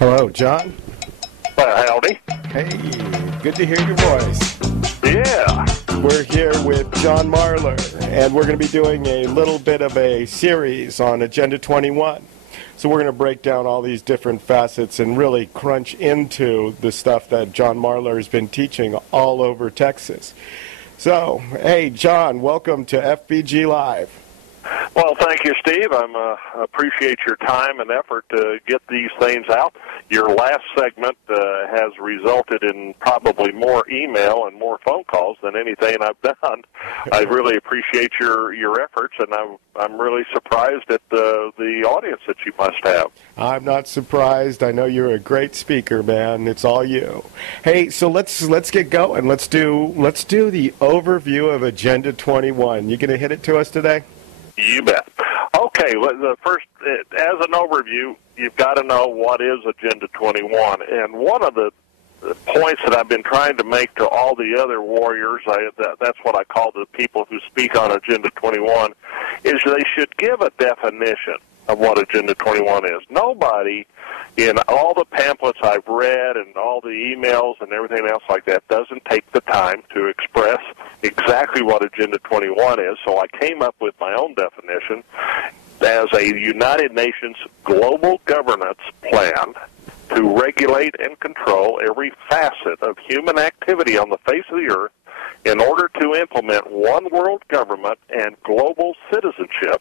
Hello, John. Howdy. Hey, good to hear your voice. Yeah. We're here with John Marler, and we're going to be doing a little bit of a series on Agenda 21. So we're going to break down all these different facets and really crunch into the stuff that John Marler has been teaching all over Texas. So, hey, John, welcome to FBGlive. Well, thank you, Steve. I appreciate your time and effort to get these things out. Your last segment has resulted in probably more email and more phone calls than anything I've done. I really appreciate your efforts, and I'm really surprised at the audience that you must have. I'm not surprised. I know you're a great speaker, man. It's all you. Hey, so let's get going. Let's do the overview of Agenda 21. You going to hit it to us today? You bet. Okay, well, the first, as an overview, you've got to know what is Agenda 21. And one of the points that I've been trying to make to all the other warriors, that's what I call the people who speak on Agenda 21, is they should give a definition of what Agenda 21 is. Nobody in all the pamphlets I've read and all the emails and everything else like that doesn't take the time to express exactly what Agenda 21 is, so I came up with my own definition as a United Nations global governance plan to regulate and control every facet of human activity on the face of the earth in order to implement one world government and global citizenship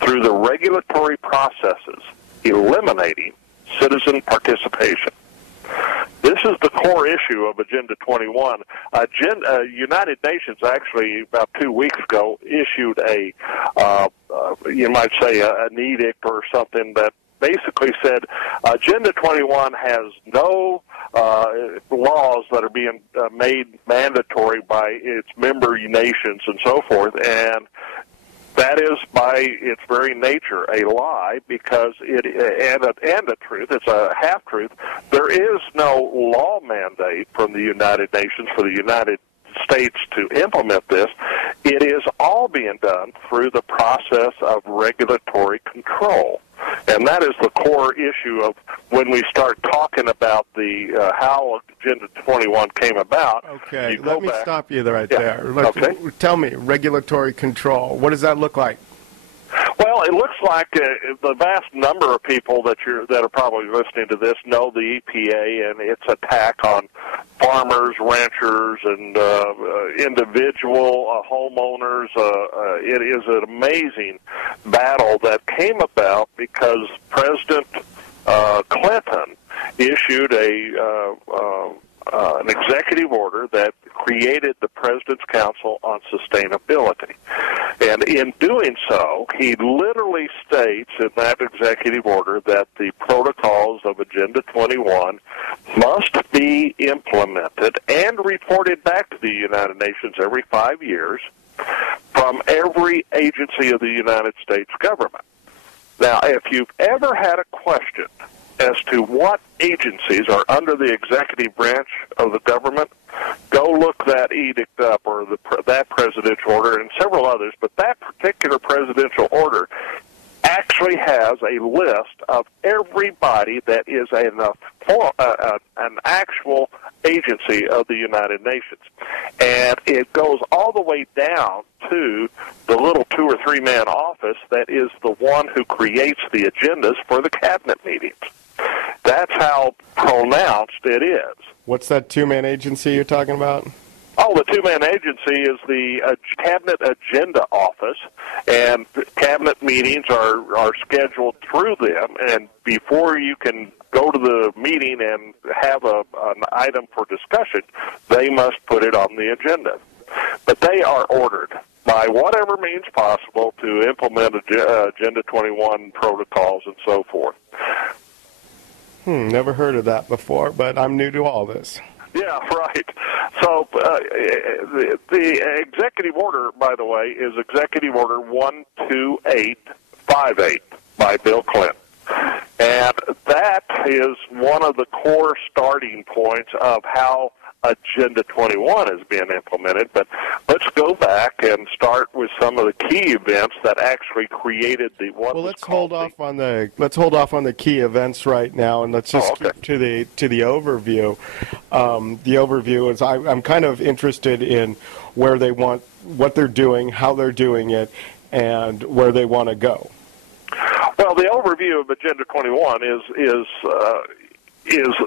through the regulatory processes, eliminating citizen participation. This is the core issue of Agenda 21. United Nations actually about 2 weeks ago issued you might say an edict or something that basically said Agenda 21 has no laws that are being made mandatory by its member nations and so forth, and that is, by its very nature, a lie, because and a truth. It's a half-truth. There is no law mandate from the United Nations for the United States to implement this. It is all being done through the process of regulatory control. And that is the core issue of when we start talking about the how Agenda 21 came about. Okay, let me stop you right there. Tell me, regulatory control, what does that look like? Well, it looks like the vast number of people that are probably listening to this know the EPA and its attack on farmers, ranchers, and individual homeowners. It is an amazing battle that came about because President Clinton issued an executive order that created the President's Council on Sustainability. And in doing so, he literally states in that executive order that the protocols of Agenda 21 must be implemented and reported back to the United Nations every 5 years from every agency of the United States government. Now, if you've ever had a question as to what agencies are under the executive branch of the government, go look that edict up or that presidential order and several others, but that particular presidential order actually has a list of everybody that is an actual agency of the United Nations. And it goes all the way down to the little 2 or 3 man office that is the one who creates the agendas for the cabinet meetings. That's how pronounced it is. What's that 2-man agency you're talking about? Oh, the 2-man agency is the Cabinet Agenda Office, and cabinet meetings are scheduled through them, and before you can go to the meeting and have an item for discussion, they must put it on the agenda. But they are ordered by whatever means possible to implement Agenda 21 protocols and so forth. Never heard of that before, but I'm new to all this. Yeah, right. So the executive order, by the way, is Executive Order 12858 by Bill Clinton. And that is one of the core starting points of how Agenda 21 is being implemented, but let's go back and start with some of the key events that actually created the what. Well, let's hold off on the key events right now, and let's just keep to the overview. The overview is I'm kind of interested in where they want, what they're doing, how they're doing it, and where they want to go. Well, the overview of Agenda 21 is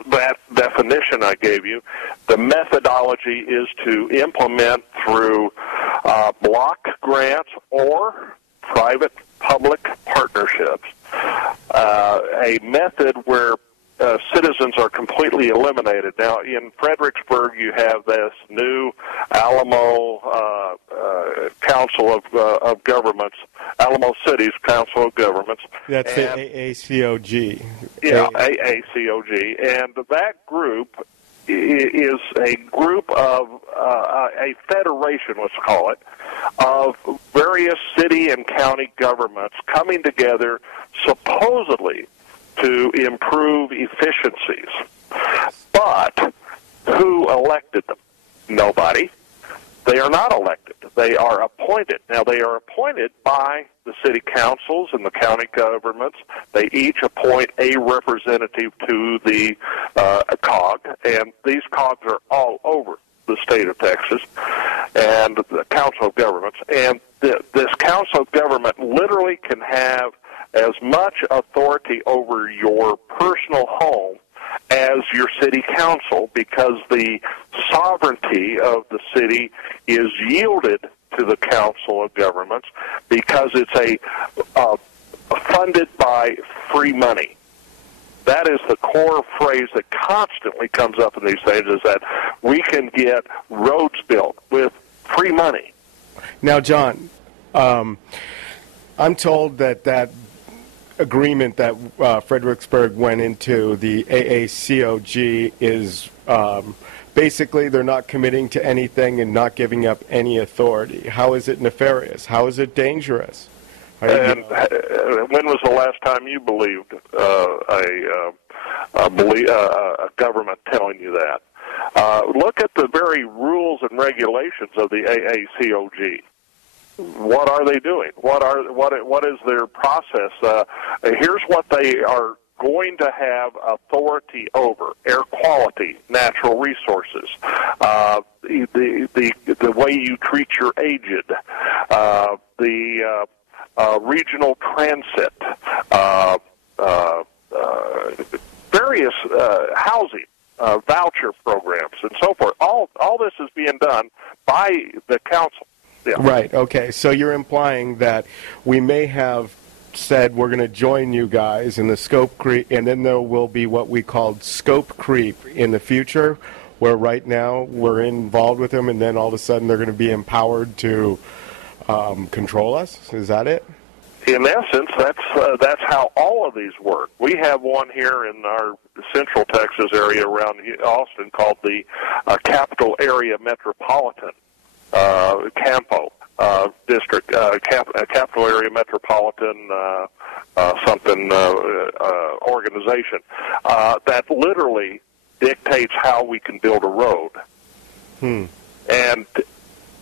that definition I gave you. The methodology is to implement through block grants or private-public partnerships, a method where citizens are completely eliminated. Now, in Fredericksburg, you have this new Alamo Council of Governments, Alamo City's Council of Governments. That's the AACOG. Yeah, AACOG. And that group is a group of, a federation, let's call it, of various city and county governments coming together supposedly to improve efficiencies. But who elected them? Nobody. They are not elected. They are appointed. Now, they are appointed by the city councils and the county governments. They each appoint a representative to the COG, and these COGs are all over the state of Texas, and the Council of Governments. And this Council of Government literally can have as much authority over your personal home as your city council, because the sovereignty of the city is yielded to the Council of Governments because it's funded by free money. That is the core phrase that constantly comes up in these things, is that we can get roads built with free money. Now, John, I'm told that agreement that Fredericksburg went into, the AACOG, is basically they're not committing to anything and not giving up any authority. How is it nefarious? How is it dangerous? And when was the last time you believed a government telling you that? Look at the very rules and regulations of the AACOG. What are they doing? What is their process? Here's what they are going to have authority over: air quality, natural resources, the way you treat your aged, the regional transit, various housing, voucher programs, and so forth. All this is being done by the council. Yeah. Right, okay. So you're implying that we may have said we're going to join you guys in the scope creep, and then there will be what we called scope creep in the future, where right now we're involved with them, and then all of a sudden they're going to be empowered to control us? Is that it? In essence, that's how all of these work. We have one here in our central Texas area around Austin called the Capital Area Metropolitan CAMPO district, Capital Area Metropolitan organization that literally dictates how we can build a road. And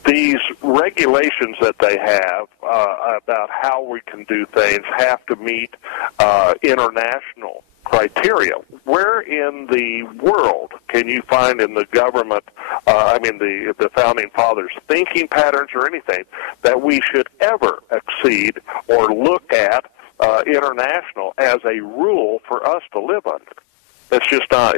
these regulations that they have about how we can do things have to meet international criteria. Where in the world can you find in the government, the Founding Fathers' thinking patterns or anything, that we should ever exceed or look at international as a rule for us to live under? That's just not,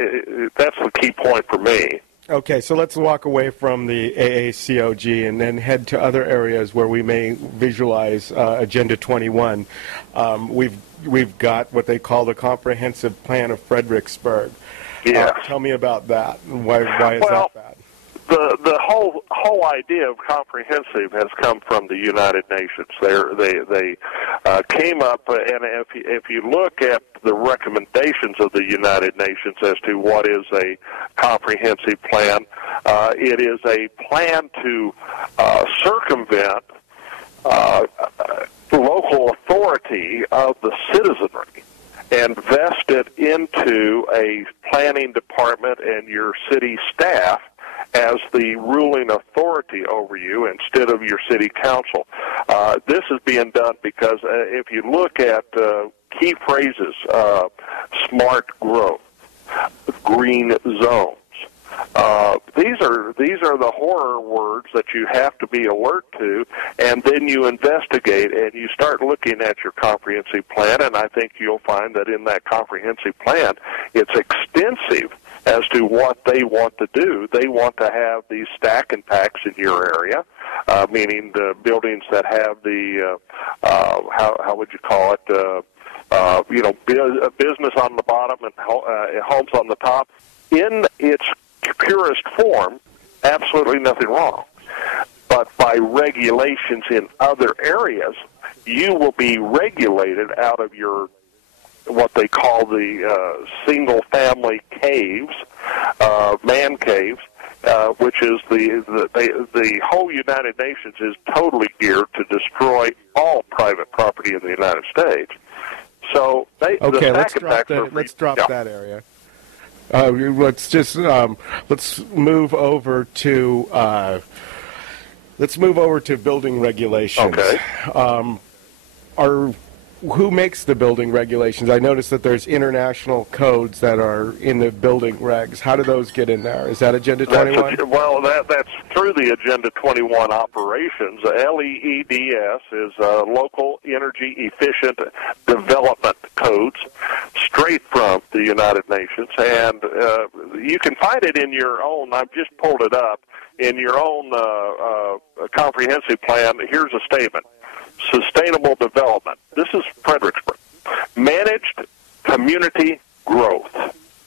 that's the key point for me. Okay, so let's walk away from the AACOG and then head to other areas where we may visualize Agenda 21. We've got what they call the Comprehensive Plan of Fredericksburg. Yeah. Tell me about that. Why is that bad? The whole idea of comprehensive has come from the United Nations. They came up, and if you look at the recommendations of the United Nations as to what is a comprehensive plan, it is a plan to circumvent local authority of the citizenry and vest it into a planning department and your city staff as the ruling authority over you instead of your city council. This is being done because if you look at key phrases, smart growth, green zones, these are the horror words that you have to be alert to, and then you investigate and you start looking at your comprehensive plan, and I think you'll find that in that comprehensive plan, it's extensive as to what they want to do. They want to have these stack and packs in your area, meaning the buildings that have the, how would you call it, business on the bottom and homes on the top. In its purest form, absolutely nothing wrong. But by regulations in other areas, you will be regulated out of your, what they call the single-family caves, man caves, which is the whole United Nations is totally geared to destroy all private property in the United States. So okay, let's drop that area. Let's move over to building regulations. Okay. Who makes the building regulations? I noticed that there's international codes that are in the building regs. How do those get in there? Is that Agenda 21? That's through the Agenda 21 operations. LEEDS is Local Energy Efficient Development Codes, straight from the United Nations. And you can find it in your own, I've just pulled it up, in your own comprehensive plan. Here's a statement. Sustainable development. This is Fredericksburg. Managed community growth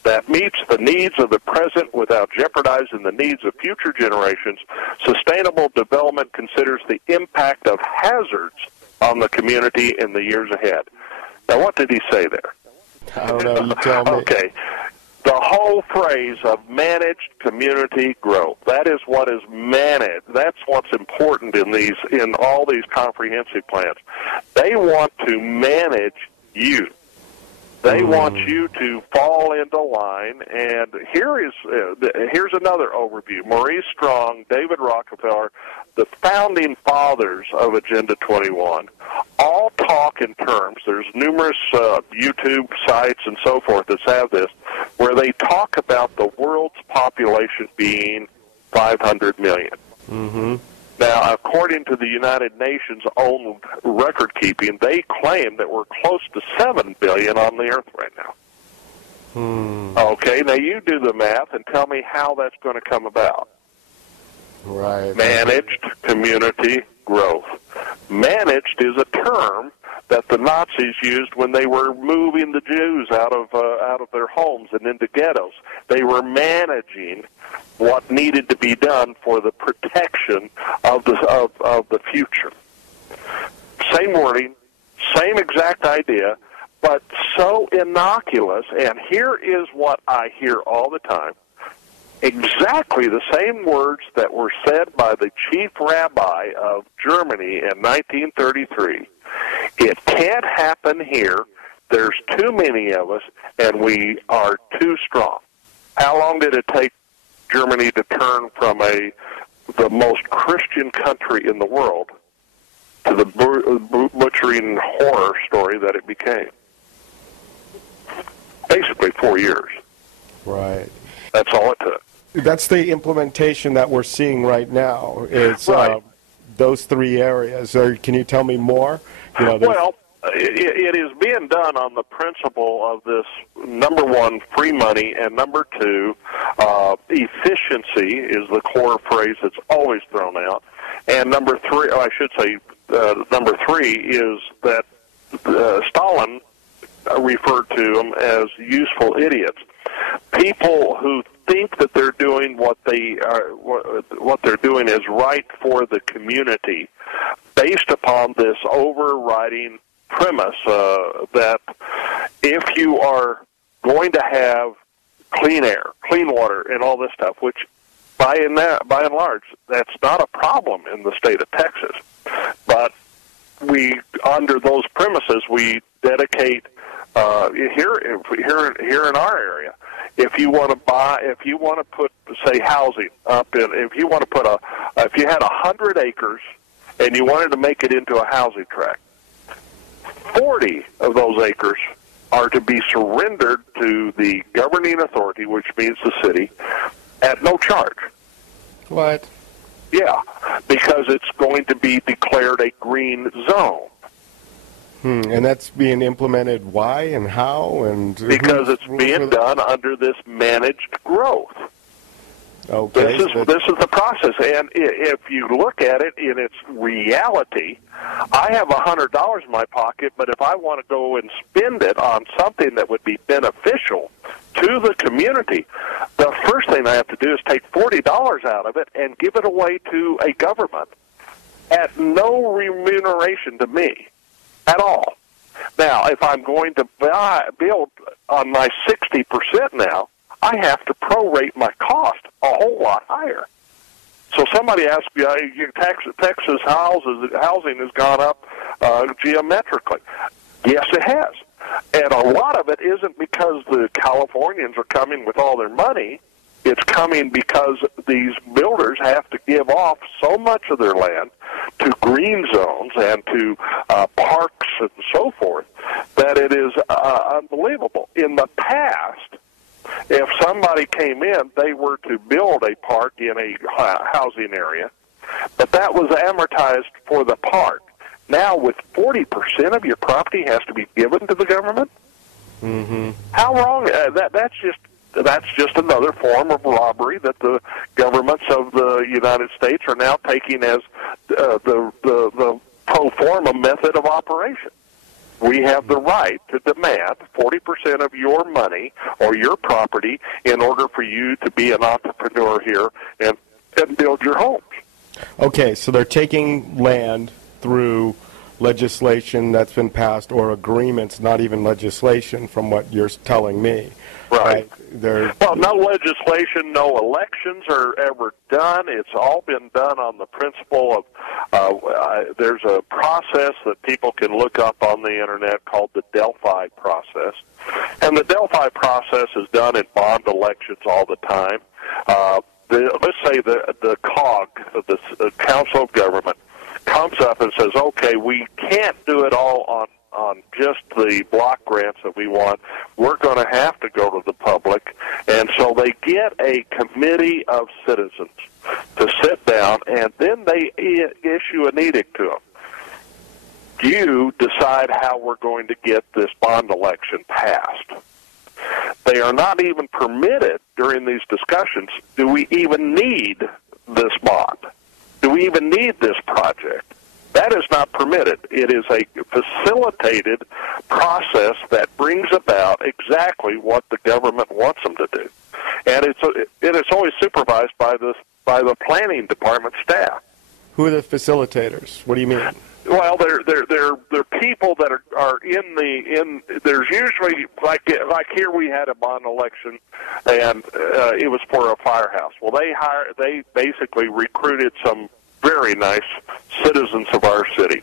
that meets the needs of the present without jeopardizing the needs of future generations. Sustainable development considers the impact of hazards on the community in the years ahead. Now, what did he say there? I don't know. You tell me. Okay. The whole phrase of managed community growth, that is what is managed. That's what's important in all these comprehensive plans. They want to manage you. They want you to fall into line, and here's another overview. Maurice Strong, David Rockefeller, the founding fathers of Agenda 21, all talk in terms, there's numerous YouTube sites and so forth that have this, where they talk about the world's population being 500 million. Mm-hmm. Now, according to the United Nations' own record keeping, they claim that we're close to 7 billion on the earth right now. Okay, now you do the math and tell me how that's going to come about. Right. Managed community growth. Managed is a term that the Nazis used when they were moving the Jews out of their homes and into ghettos. They were managing what needed to be done for the protection of the future. Same wording, same exact idea, but so innocuous. And here is what I hear all the time. Exactly the same words that were said by the chief rabbi of Germany in 1933. It can't happen here. There's too many of us, and we are too strong. How long did it take Germany to turn from the most Christian country in the world to the butchering horror story that it became? Basically 4 years. Right. That's all it took. That's the implementation that we're seeing right now. It's right. Those three areas. Can you tell me more? Well, it is being done on the principle of this, number one, free money, and number two, efficiency is the core phrase that's always thrown out. And number three, number three is that Stalin referred to them as useful idiots. People who think that they're doing what they're doing is right for the community, based upon this overriding premise that if you are going to have clean air, clean water, and all this stuff, which by and large, that's not a problem in the state of Texas, but under those premises, we dedicate here in our area. if you want to put, say, housing up in, if you had 100 acres and you wanted to make it into a housing tract, 40 of those acres are to be surrendered to the governing authority, which means the city, at no charge. What? Yeah, because it's going to be declared a green zone. And that's being implemented why and how? And because it's being done under this managed growth. Okay. This is the process, and if you look at it in its reality, I have $100 in my pocket, but if I want to go and spend it on something that would be beneficial to the community, the first thing I have to do is take $40 out of it and give it away to a government at no remuneration to me at all. Now, if I'm going to build on my 60% now, I have to prorate my cost a whole lot higher. So somebody asked me, Texas housing has gone up geometrically. Yes, it has. And a lot of it isn't because the Californians are coming with all their money. It's coming because these builders have to give off so much of their land to green zones and to parks and so forth that it is unbelievable. In the past, if somebody came in, they were to build a park in a housing area, but that was amortized for the park. Now, with 40% of your property has to be given to the government? Mm-hmm. How wrong? That's just another form of robbery that the governments of the United States are now taking as the pro forma method of operation. We have the right to demand 40% of your money or your property in order for you to be an entrepreneur here and build your homes. Okay, so they're taking land through legislation that's been passed or agreements, not even legislation, from what you're telling me. Right. Well, no legislation, no elections are ever done. It's all been done on the principle of there's a process that people can look up on the Internet called the Delphi process. And the Delphi process is done in bond elections all the time. Let's say the COG, the Council of Government, comes up and says, okay, we can't do it all on just the block grants that we want. We're going to have to go to the public. And so they get a committee of citizens to sit down, and then they issue an edict to them. You decide how we're going to get this bond election passed. They are not even permitted during these discussions, do we even need this bond? Do we even need this project? That is not permitted. It is a facilitated process that brings about exactly what the government wants them to do. And it is always supervised by the planning department staff. Who are the facilitators? What do you mean? Well, they're people that are in. There's usually like here we had a bond election, and it was for a firehouse. Well, they basically recruited some very nice citizens of our city.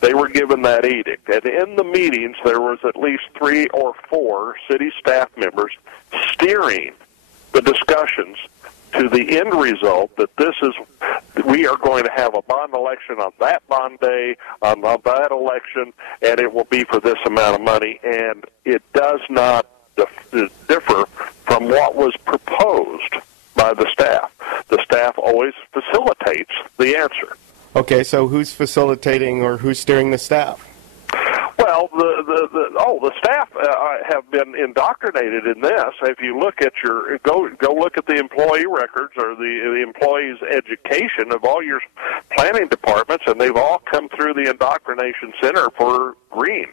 They were given that edict, and in the meetings there was at least 3 or 4 city staff members steering the discussions to the end result that we are going to have a bond election on that bond day, on that election, and it will be for this amount of money, and it does not differ from what was proposed by the staff. The staff always facilitates the answer. Okay, so who's facilitating or who's steering the staff? Well, the staff have been indoctrinated in this. If you look at go look at the employee records or the employees' education of all your planning departments, and they've all come through the indoctrination center for green.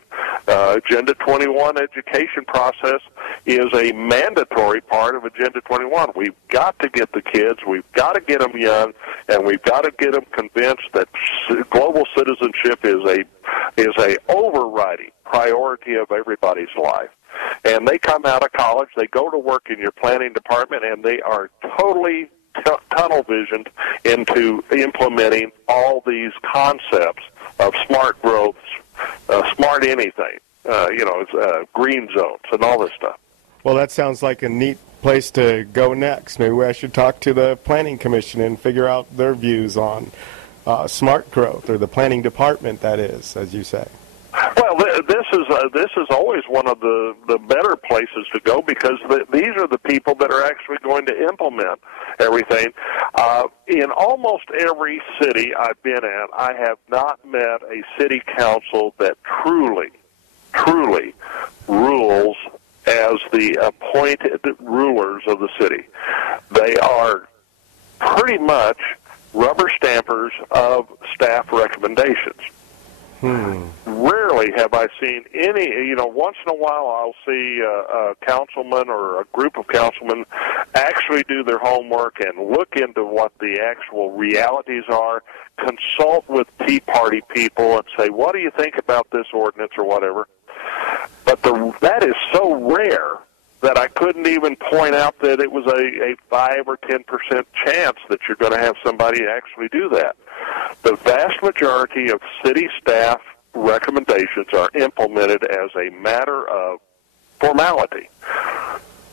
Agenda 21 education process is a mandatory part of Agenda 21. We've got to get the kids, we've got to get them young, and we've got to get them convinced that global citizenship is a overriding priority of everybody's life. And they come out of college, they go to work in your planning department, and they are totally tunnel visioned into implementing all these concepts of smart growth, smart anything, green zones and all this stuff. Well, that sounds like a neat place to go next? Maybe I should talk to the Planning Commission and figure out their views on smart growth, or the planning department, that is, as you say. Well, this is always one of the better places to go, because these are the people that are actually going to implement everything. In almost every city I've been in, I have not met a city council that truly rules as the appointed rulers of the city. They are pretty much rubber stampers of staff recommendations. Rarely have I seen any, once in a while I'll see a councilman or a group of councilmen actually do their homework and look into what the actual realities are, consult with Tea Party people and say, what do you think about this ordinance or whatever? But that is so rare that I couldn't even point out that it was a 5 or 10% chance that you're going to have somebody actually do that. The vast majority of city staff recommendations are implemented as a matter of formality.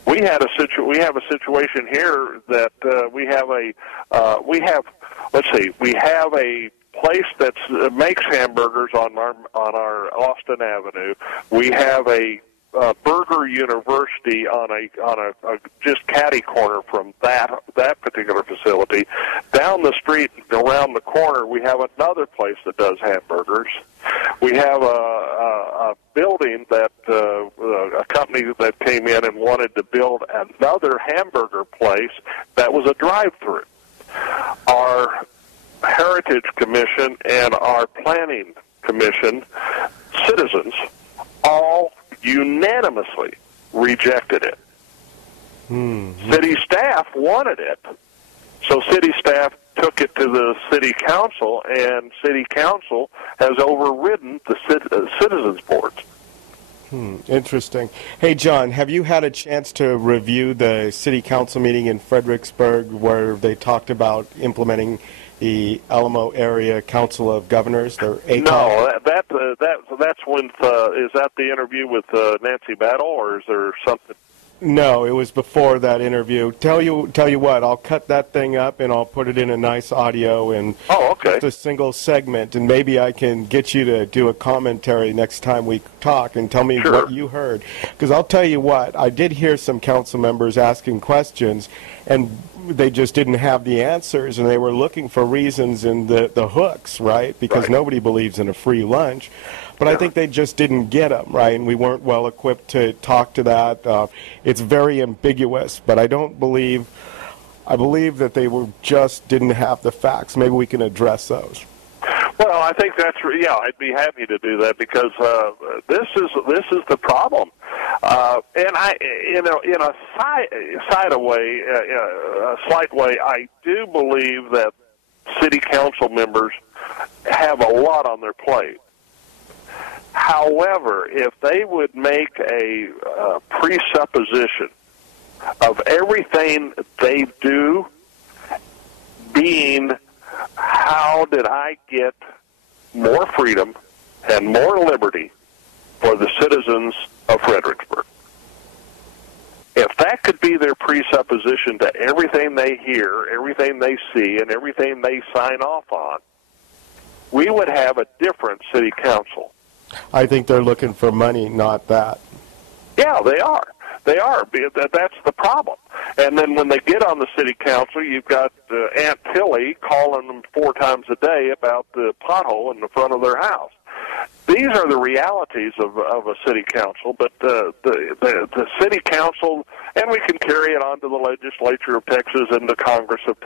We have a situation here that we have a place that makes hamburgers on our Austin Avenue. We have a Burger University on a just catty corner from that particular facility. Down the street, around the corner, we have another place that does hamburgers. We have a building that a company that came in and wanted to build another hamburger place that was a drive-through. Our Heritage Commission and our Planning Commission citizens all unanimously rejected it. City staff wanted it, so city staff took it to the city council, and city council has overridden the citizens boards. Interesting. Hey, John, have you had a chance to review the city council meeting in Fredericksburg where they talked about implementing the Alamo Area Council of Governors, their AACOG? No, that's when, is that the interview with Nancy Battle, or is there something? No, it was before that interview. Tell you what, I'll cut that thing up and I'll put it in a nice audio and just a single segment, and maybe I can get you to do a commentary next time we talk and tell me what you heard. Because I'll tell you what, I did hear some council members asking questions, and they just didn't have the answers, and they were looking for reasons in the hooks, right? Because nobody believes in a free lunch. But I think they just didn't get them, right? And we weren't well equipped to talk to that. It's very ambiguous, but I believe that they just didn't have the facts. Maybe we can address those. Well, I think I'd be happy to do that, because this is the problem. And in a slight way, I do believe that city council members have a lot on their plate. However, if they would make a presupposition of everything they do being, how did I get more freedom and more liberty for the citizens of Fredericksburg? If that could be their presupposition to everything they hear, everything they see, and everything they sign off on, we would have a different city council. I think they're looking for money, not that. Yeah, they are. They are. That's the problem. And then when they get on the city council, you've got Aunt Tilly calling them 4 times a day about the pothole in the front of their house. These are the realities of a city council, but the city council, and we can carry it on to the legislature of Texas and the Congress of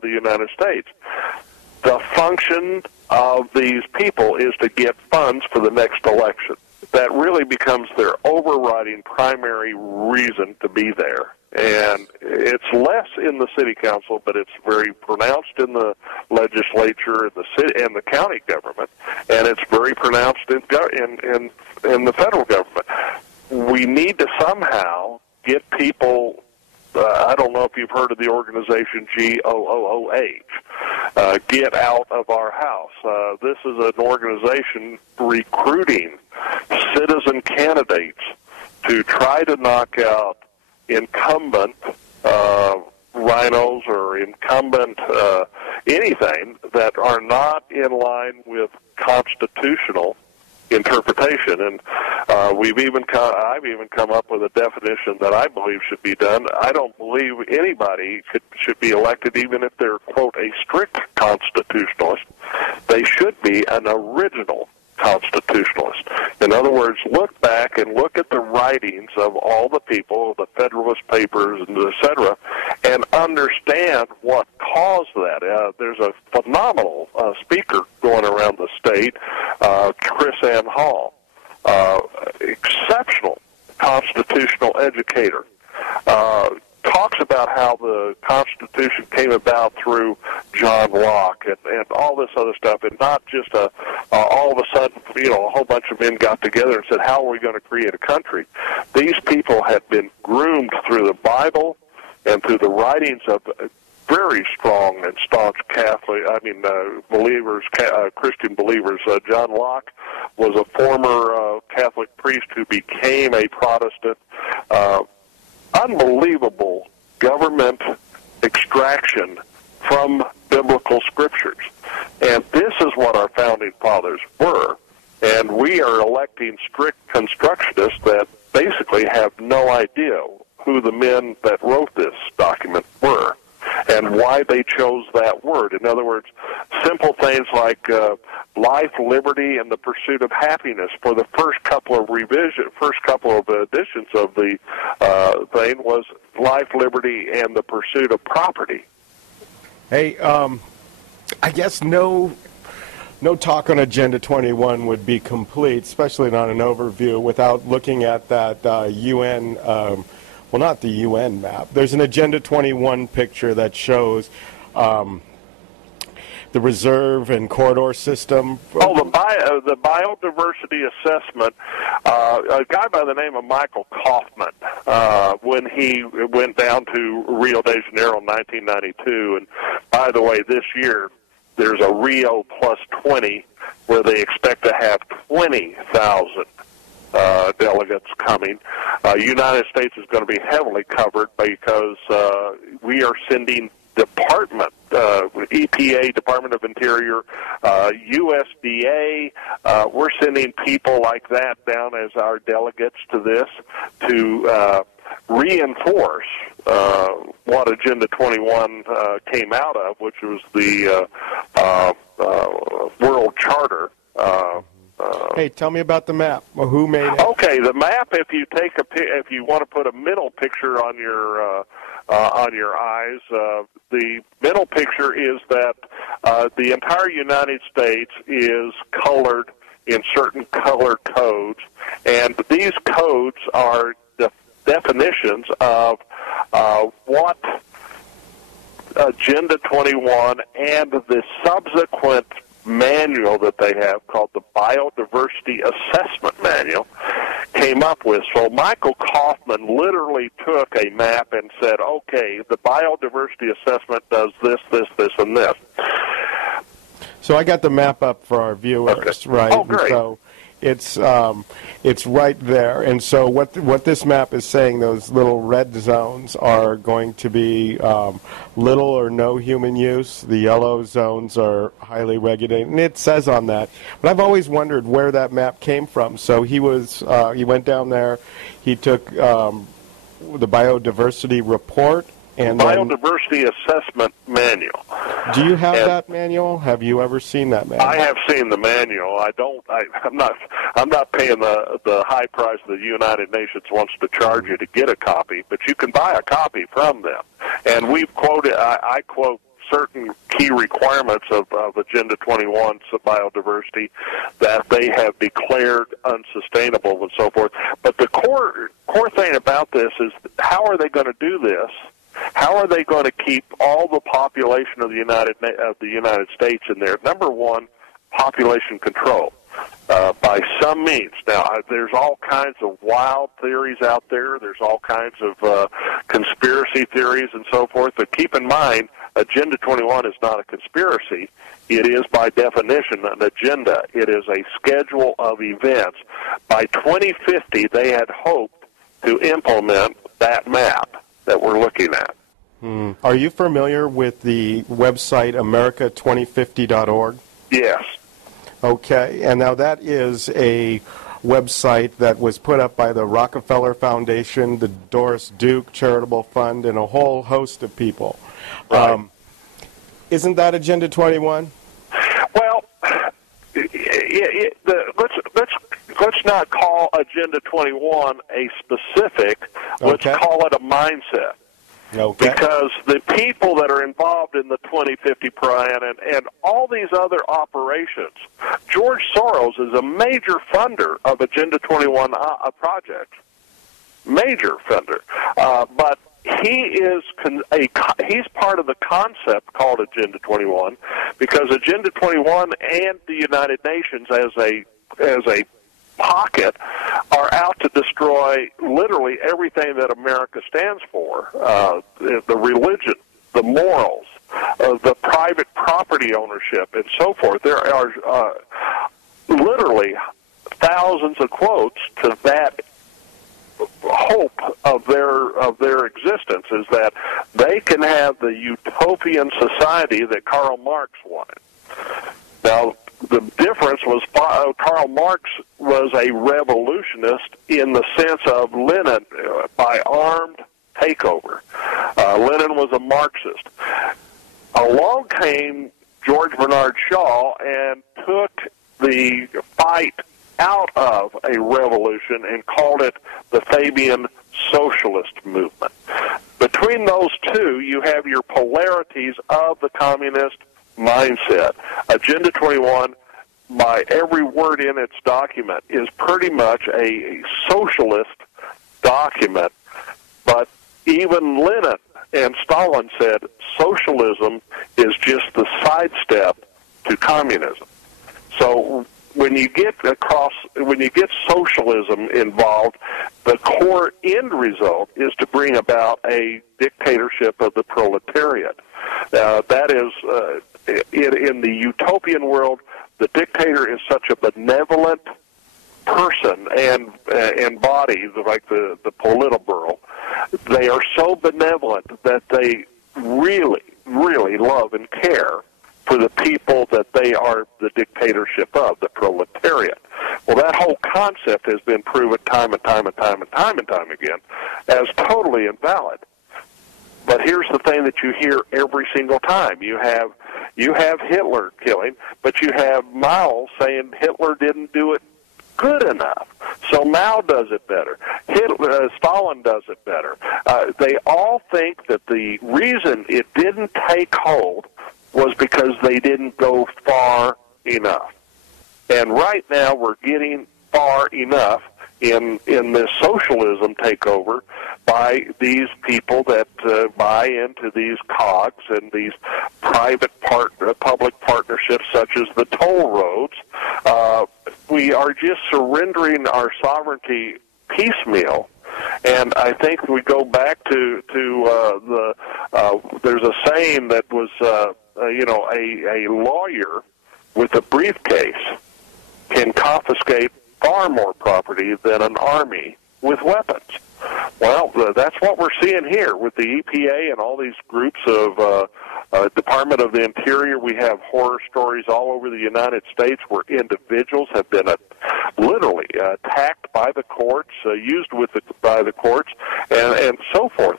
the United States. The function of these people is to get funds for the next election. That really becomes their overriding primary reason to be there. And it's less in the city council, but it's very pronounced in the legislature, the city, and the county government, and it's very pronounced in the federal government. We need to somehow get people. I don't know if you've heard of the organization GOOH, Get Out of Our House. This is an organization recruiting citizen candidates to try to knock out incumbent rhinos or incumbent anything that are not in line with constitutional interpretation. And I've even come up with a definition that I believe should be done. I don't believe anybody should be elected, even if they're, quote, a strict constitutionalist. They should be an original constitutionalist. In other words, look back and look at the writings of all the people, the Federalist Papers, and et cetera, and understand what caused that. There's a phenomenal speaker going around the state, Chris Ann Hall, exceptional constitutional educator, talks about how the Constitution came about through John Locke and all this other stuff, and not just all of a sudden, a whole bunch of men got together and said, how are we going to create a country? These people had been groomed through the Bible and through the writings of very strong and staunch believers, Christian believers. John Locke was a former Catholic priest who became a Protestant. Unbelievable government extraction from biblical scriptures. And this is what our founding fathers were. And we are electing strict constructionists that basically have no idea who the men that wrote this document were and why they chose that word. In other words, simple things like life, liberty, and the pursuit of happiness for the first couple of editions of the thing was life, liberty, and the pursuit of property. Hey, I guess no talk on Agenda 21 would be complete, especially not an overview, without looking at that UN well, not the UN map. There's an Agenda 21 picture that shows the reserve and corridor system. Oh, the biodiversity assessment. A guy by the name of Michael Kaufman, when he went down to Rio de Janeiro in 1992, and by the way, this year there's a Rio plus 20 where they expect to have 20,000 delegates coming. United States is going to be heavily covered because we are sending EPA, Department of Interior, USDA, we're sending people like that down as our delegates to this to reinforce what Agenda 21 came out of, which was the World Charter. Hey, tell me about the map. Well, who made it? Okay, the map. If you want to put a middle picture on your eyes, the middle picture is that the entire United States is colored in certain color codes, and these codes are the definitions of what Agenda 21 and the subsequent manual that they have called the Biodiversity Assessment Manual came up with. So Michael Kaufman literally took a map and said, okay, the biodiversity assessment does this, this, this, and this. So I got the map up for our viewers, okay. Right? Oh, great. So it's right there. And so what this map is saying, those little red zones are going to be little or no human use. The yellow zones are highly regulated, and it says on that. But I've always wondered where that map came from. So he went down there, he took the biodiversity report, and Biodiversity Assessment Manual. Do you have that manual? Have you ever seen that manual? I have seen the manual. I'm not paying the high price the United Nations wants to charge you to get a copy, but you can buy a copy from them. And we've quoted. I quote certain key requirements of Agenda 21's biodiversity that they have declared unsustainable and so forth. But the core thing about this is, how are they going to do this? How are they going to keep all the population of the United States in there? Number one, population control by some means. Now, there's all kinds of wild theories out there. There's all kinds of conspiracy theories and so forth. But keep in mind, Agenda 21 is not a conspiracy. It is, by definition, an agenda. It is a schedule of events. By 2050, they had hoped to implement that map that we're looking at. Are you familiar with the website America2050.org? Yes. Okay, and now that is a website that was put up by the Rockefeller Foundation, the Doris Duke Charitable Fund, and a whole host of people. Right. Isn't that Agenda 21? Well, let's not call Agenda 21 a specific. Let's call it a mindset. Okay. Because the people that are involved in the 2050 plan and all these other operations, George Soros is a major funder of Agenda 21 projects, major funder. But he is he's part of the concept called Agenda 21 because Agenda 21 and the United Nations as a pocket are out to destroy literally everything that America stands for, the religion, the morals, the private property ownership, and so forth. There are literally thousands of quotes to that hope of their existence, is that they can have the utopian society that Karl Marx wanted. Now, the difference was Karl Marx was a revolutionist in the sense of Lenin by armed takeover. Lenin was a Marxist. Along came George Bernard Shaw and took the fight out of a revolution and called it the Fabian Socialist movement. Between those two, you have your polarities of the communist mindset. Agenda 21, by every word in its document, is pretty much a socialist document. But even Lenin and Stalin said socialism is just the sidestep to communism. So when you get socialism involved, the core end result is to bring about a dictatorship of the proletariat. That is, in the utopian world, the dictator is such a benevolent person and body, like the Politburo. They are so benevolent that they really, really love and care for the people that they are the dictatorship of, the proletariat. Well, that whole concept has been proven time and time and time and time and time again as totally invalid. But here's the thing that you hear every single time. You have Hitler killing, but you have Mao saying Hitler didn't do it good enough. So Mao does it better. Stalin does it better. They all think that the reason it didn't take hold was because they didn't go far enough. And right now we're getting far enough in this socialism takeover by these people that buy into these COGs and these private public partnerships such as the toll roads. We are just surrendering our sovereignty piecemeal. And I think we go back to there's a saying that was, a lawyer with a briefcase can confiscate far more property than an army with weapons. Well, that's what we're seeing here with the EPA and all these groups of Department of the Interior. We have horror stories all over the United States where individuals have been literally attacked by the courts, used by the courts, and so forth.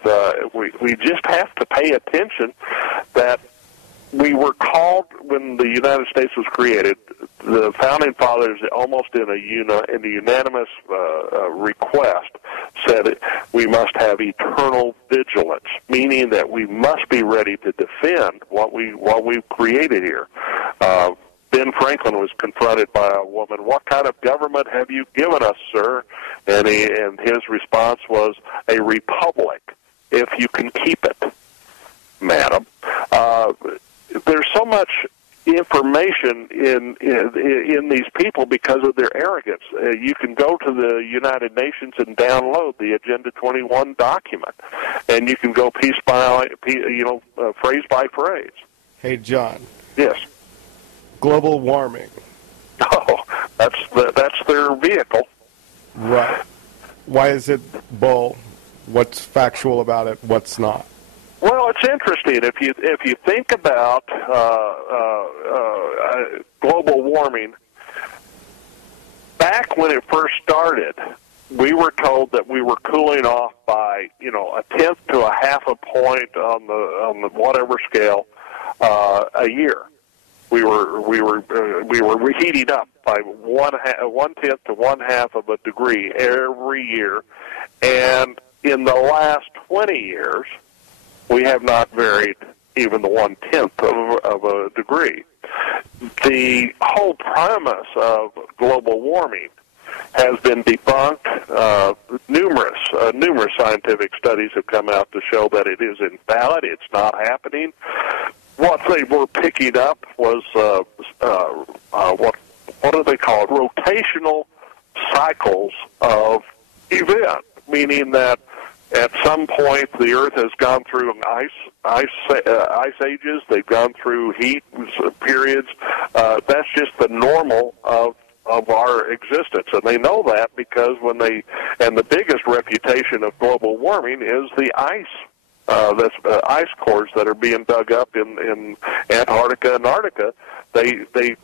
We just have to pay attention that we were called, when the United States was created, the Founding Fathers, almost in a unanimous request, said we must have eternal vigilance, meaning that we must be ready to defend what we've created here. Ben Franklin was confronted by a woman, "What kind of government have you given us, sir?" And his response was, "A republic, if you can keep it, madam." There's so much information in these people because of their arrogance. You can go to the United Nations and download the Agenda 21 document, and you can go piece by phrase by phrase. Hey, John. Yes. Global warming. Oh, that's their vehicle. Right. Why is it bull? What's factual about it? What's not? Well, it's interesting. If you think about global warming, back when it first started, we were told that we were cooling off by, a tenth to a half a point on the whatever scale a year. We were heating up by one tenth to one half of a degree every year, and in the last 20 years, we have not varied even the 1/10 of a degree. The whole premise of global warming has been debunked. Numerous scientific studies have come out to show that it is invalid. It's not happening. What they were picking up was what do they call it? Rotational cycles of event, meaning that at some point the Earth has gone through ice ages. They've gone through heat periods. That's just the normal of our existence, and they know that because and the biggest reputation of global warming is the ice. That's ice cores that are being dug up in Antarctica and Antarctica. They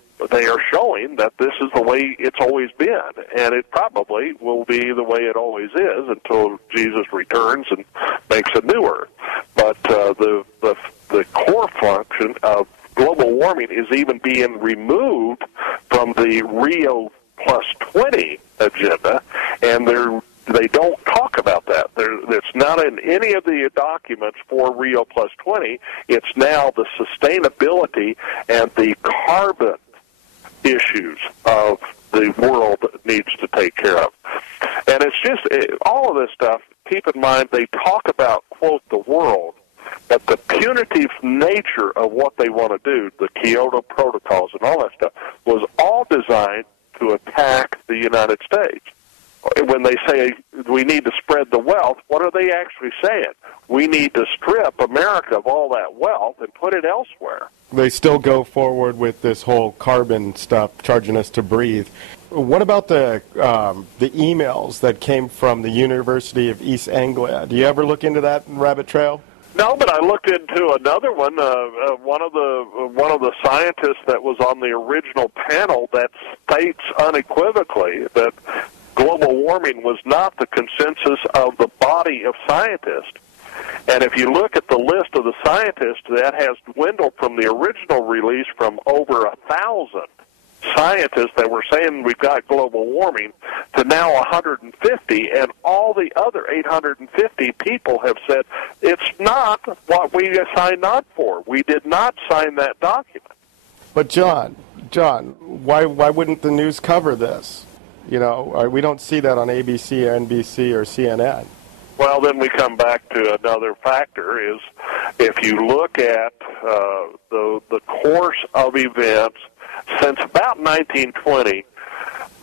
are showing that this is the way it's always been, and it probably will be the way it always is until Jesus returns and makes a new Earth. But the core function of global warming is even being removed from the Rio Plus 20 agenda, and they don't talk about that. It's not in any of the documents for Rio Plus 20. It's now the sustainability and the carbon issues of the world that needs to take care of. And it's just, all of this stuff, keep in mind, they talk about, quote, the world, but the punitive nature of what they want to do, the Kyoto protocols and all that stuff, was all designed to attack the United States. When they say we need to spread the wealth, what are they actually saying? We need to strip America of all that wealth and put it elsewhere. They still go forward with this whole carbon stuff, charging us to breathe. What about the emails that came from the University of East Anglia? Do you ever look into that rabbit trail? No, but I looked into another one. One of the scientists that was on the original panel that states unequivocally that global warming was not the consensus of the body of scientists. And if you look at the list of the scientists, that has dwindled from the original release from over 1,000 scientists that were saying we've got global warming to now 150, and all the other 850 people have said it's not what we signed on for. We did not sign that document. But John, why wouldn't the news cover this? We don't see that on ABC or NBC or CNN. Well, then we come back to another factor is if you look at the course of events since about 1920,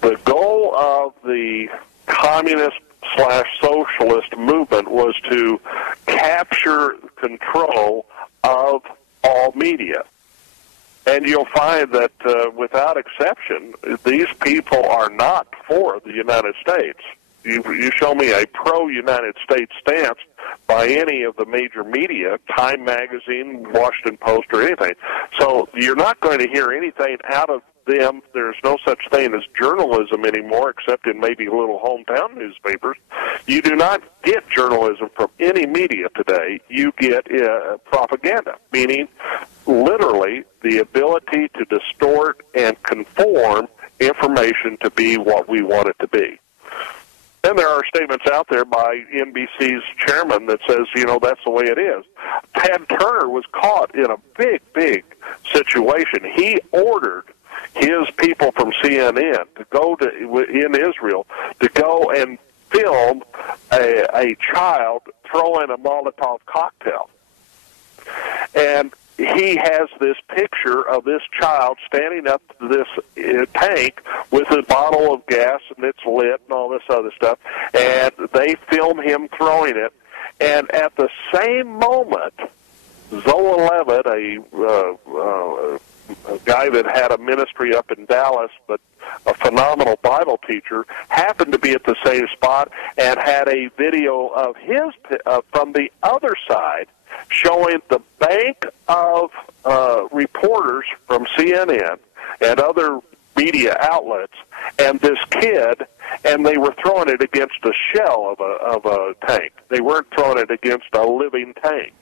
the goal of the communist/socialist movement was to capture control of all media. And you'll find that without exception, these people are not for the United States. You show me a pro-United States stance by any of the major media, Time Magazine, Washington Post, or anything. So you're not going to hear anything out of them. There's no such thing as journalism anymore, except in maybe little hometown newspapers. You do not get journalism from any media today. You get propaganda, meaning literally the ability to distort and conform information to be what we want it to be. Then there are statements out there by NBC's chairman that says, that's the way it is. Ted Turner was caught in a big situation. He ordered his people from CNN to go in Israel to go and film a child throwing a Molotov cocktail. And he has this picture of this child standing up to this tank with a bottle of gas, and it's lit and all this other stuff, and they film him throwing it. And at the same moment, Zoe Levitt, a guy that had a ministry up in Dallas, but a phenomenal Bible teacher, happened to be at the same spot and had a video of his from the other side showing the bank of reporters from CNN and other media outlets and this kid, and they were throwing it against a shell of a tank. They weren't throwing it against a living tank.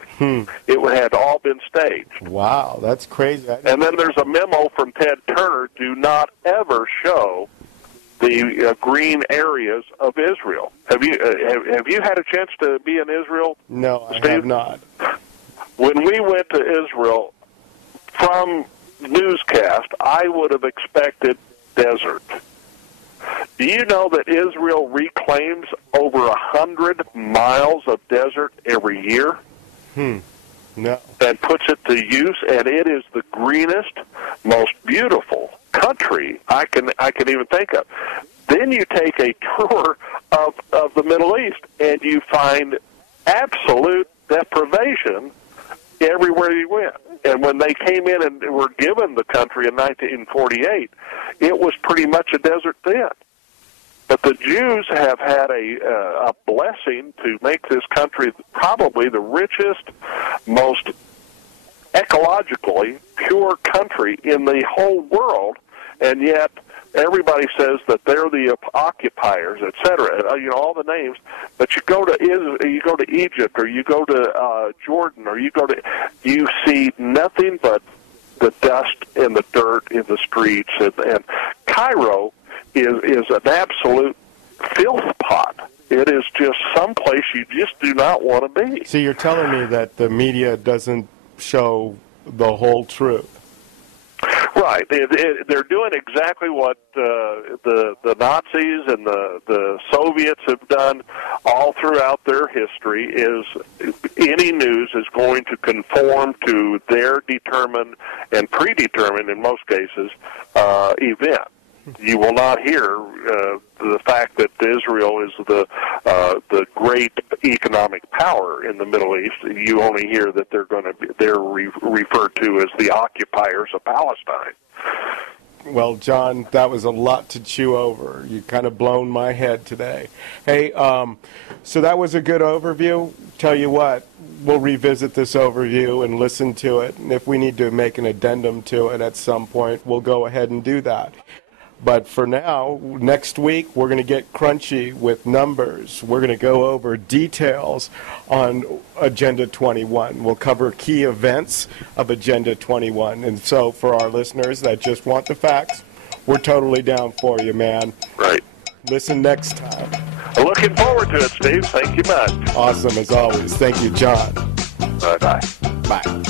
It had all been staged. Wow, that's crazy. And then there's a memo from Ted Turner: do not ever show the green areas of Israel. Have you had a chance to be in Israel? No, I Steve? have not. When we went to Israel, from newscast, I would have expected desert. Do you know that Israel reclaims over 100 miles of desert every year? No. And puts it to use, and it is the greenest, most beautiful country I can even think of. Then you take a tour of the Middle East, and you find absolute deprivation everywhere you went. And when they came in and were given the country in 1948, it was pretty much a desert then. But the Jews have had a blessing to make this country probably the richest, most ecologically pure country in the whole world, and yet everybody says that they're the occupiers, etc. You know, all the names. But you go to Egypt, or you go to Jordan, or you see nothing but the dust and the dirt in the streets, and Cairo is an absolute filth pot. It is just someplace you just do not want to be. So you're telling me that the media doesn't show the whole truth? Right. They're doing exactly what the Nazis and the Soviets have done all throughout their history. Is any news is going to conform to their determined and predetermined, in most cases, event. You will not hear the fact that Israel is the great economic power in the Middle East. You only hear that they're referred to as the occupiers of Palestine. Well, John, that was a lot to chew over. You kind of blown my head today. Hey, so that was a good overview. Tell you what, we'll revisit this overview and listen to it. And if we need to make an addendum to it at some point, we'll go ahead and do that. But for now, next week, we're going to get crunchy with numbers. We're going to go over details on Agenda 21. We'll cover key events of Agenda 21. And so for our listeners that just want the facts, we're totally down for you, man. Right. Listen next time. Looking forward to it, Steve. Thank you much. Awesome, as always. Thank you, John. Bye-bye. Bye.